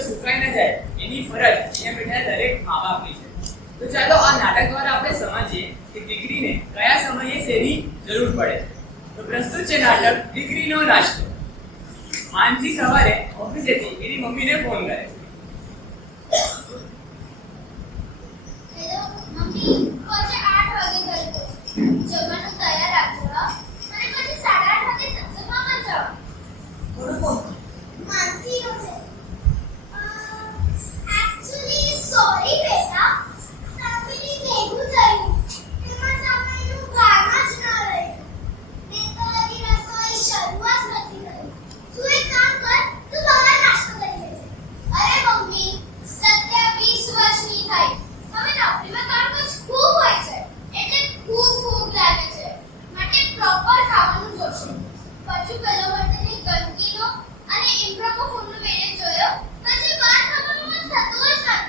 સુકાઈ ન જાય, એની ફરજ અહીંયા બેઠા દરેક મા બાપની છે. તો ચાલો આ નાટક દ્વારા આપણે સમજીએ કે દીકરીને કયા સમયે શેની જરૂર પડે તો પ્રસ્તુત છે નાટક, દીકરીનો નાસ્તો. માનસી સવારે ઓફિસેથી એની મમ્મીને ફોન કરે છે હેલો મમ્મી આજે આઠ વાગે ઘરે પહોંચી જમવાનું તૈયાર રાખજો હા અને પછી સાડા આઠ વાગે સત્સંગમાં પણ જાઓ કોનો ફોન માનસીનો છે એકચ્યુઅલી સોરી બેટા સામેની ભેગું થયું એમાં સામેનું ગાના જ ના રહે મેં તો હજી રસોઈ શરૂઆત નથી કરી તું એક કામ કર તું બહાર નાસ્તો કરી લેજે અરે મમ્મી સત્યા વીસ વર્ષની થઈ હવે નોકરીમાં કામ તો ખૂબ હોય છે એટલે ખૂબ ભૂખ લાગે છે માટે પ્રોપર ખાવાનું જોશે પછી પેલો વર્તની ગંદકીનો અને ઇમ્પ્રોપર ફૂડનો મેનેજ જોયો પછી બહાર ખાવાનું મન થતું જ નથી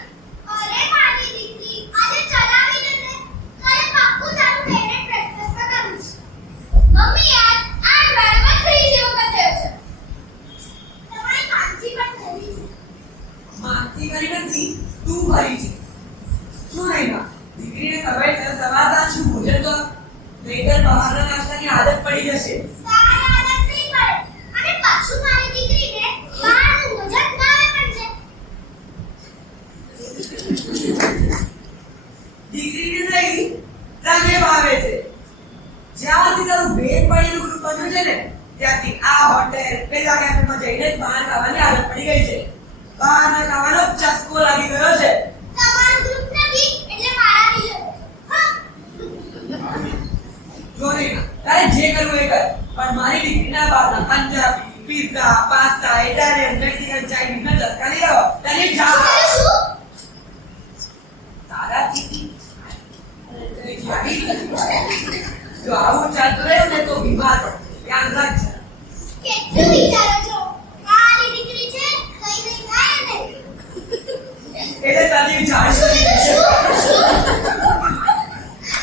અરે મારી દીકરી આજે ચલાવી લેને કાલે પાક્કું તારું ફેવરેટ બ્રેકફાસ્ટ કરવું છે મમ્મી યાર આઠ વારમાં થઈ જેવો થયો છે તમારી માનસી પણ થઈ છે કરી તું કરી છે શું રહેવા દીકરીને સમયસર સવાર સાંજ ભોજન તો નહીંતર બહારના નાસ્તાની આદત પડી જશે. દીકરીને છે તને ભાવે છે. જ્યાંથી તારું ભેદ પડેલું ગ્રુપ બન્યું છે ને ત્યાંથી આ હોટેલ પેલા કેફેમાં જઈને જ બહાર ખાવાની આદત પડી ગઈ છે. બહારના ખાવાનો ચસ્કો લાગી ગયો છે. તમારું ગ્રુપ નથી એટલે મારા બી જો નહીં તારે જે કરવું એ કર. પણ મારી દીકરીના બહારના Punjabi pizza pasta Italian Mexican Chinese ના ચસ્કા લઈ આવો. તને જા. શું તારા ચીટી. જો. આવું ચાલતું રહે ને તો બીમાર Evet ben de bir çağrışım.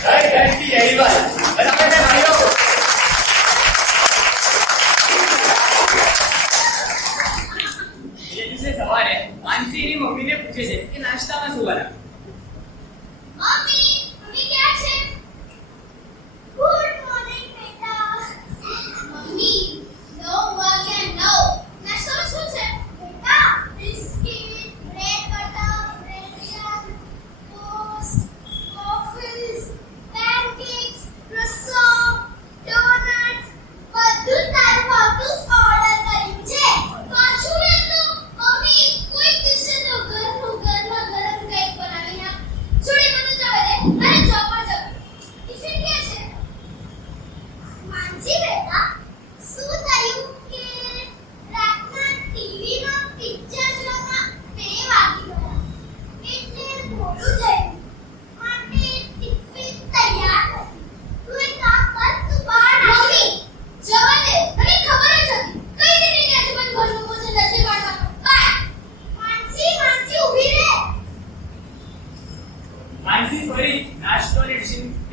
Hayır ben bir yayı var. Ben hakikaten hayır yok. Yedinci sefare. Anzeri mobile puçecek. İnaçtan nasıl?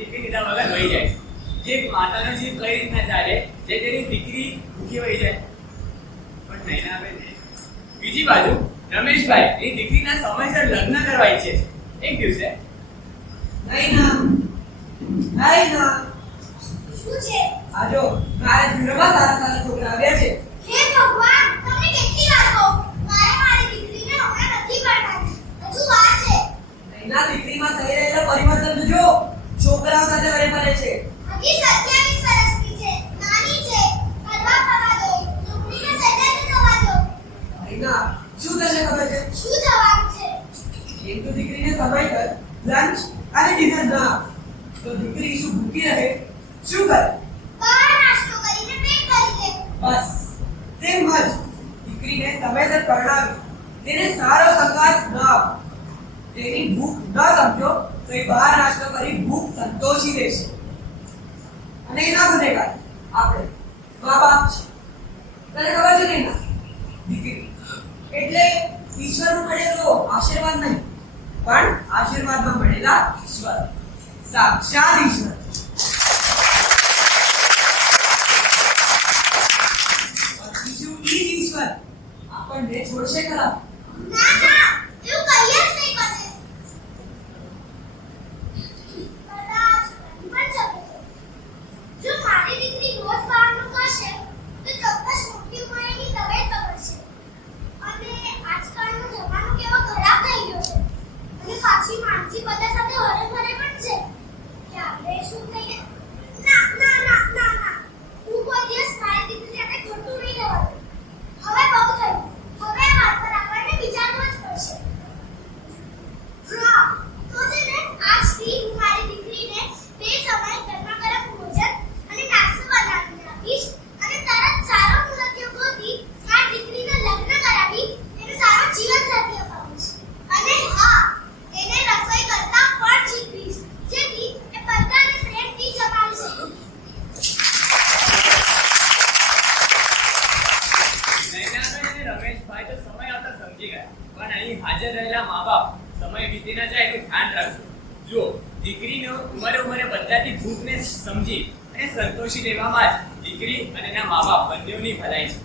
Tiffin લીધા વગર વહી જાય. જે માતાનો જીવ કઈ રીતના ચાલે જે તેની દીકરી ભૂખી વહી જાય. પણ નહીં ના આવે બીજી બાજુ રમેશભાઈ એ દીકરીના સમયસર લગ્ન કરવા ઈચ્છે છે. એક દિવસે. નહીં ના. નહીં ના. શું છે? આ જો મારા જીવનમાં સારા સારા છોકરા આવ્યા છે હે ભગવાન તમને કેટલી વાર કહું મારે મારી દીકરીને હમણાં નથી પરણાવી હજુ વાર છે નૈના દીકરીમાં થઈ રહેલા પરિવર્તન તો જો છોકરાઓ સાથે વળે પડે છે હજી સત્યાવીસ વર્ષની છે નાની છે કરવા થવા દો નોકરીને સેટલ થવા દો નૈના શું તને ખબર છે શું થવાનું છે એક તો કર લંચ અને ડિનર ના આપ. તો દીકરી શું ભૂખી રહે શું કરે? બહાર નાસ્તો કરીને પેટ ભરી લે. બસ. તેમ જ દીકરીને સમયસર પરણાવી તેને સારો સંગાત ન આપો. તેની ભૂખ ન સમજો તો એ બહાર નાસ્તો કરી ભૂખ સંતોષી દેશે. અને એના ગુનેગાર આપણે મા બાપ છે. તને ખબર છે ને? દીકરી એટલે ઈશ્વરનો મળેલો આશીર્વાદ નહીં. पण आशीर्वाद मग म्हणेला ईश्वर. साक्षात ईश्वर. પછી માનસી બધા સાથે હરફરે પણ છે. ત્યારે શું થઈએ વીતી ના જાય એનું ધ્યાન રાખજો જો દીકરીનો ઉંમરે ઉંમરે બધાની ભૂખને સમજી અને સંતોષી લેવામાં જ દીકરી અને એના મા બાપ બંનેઓની ભલાઈ છે.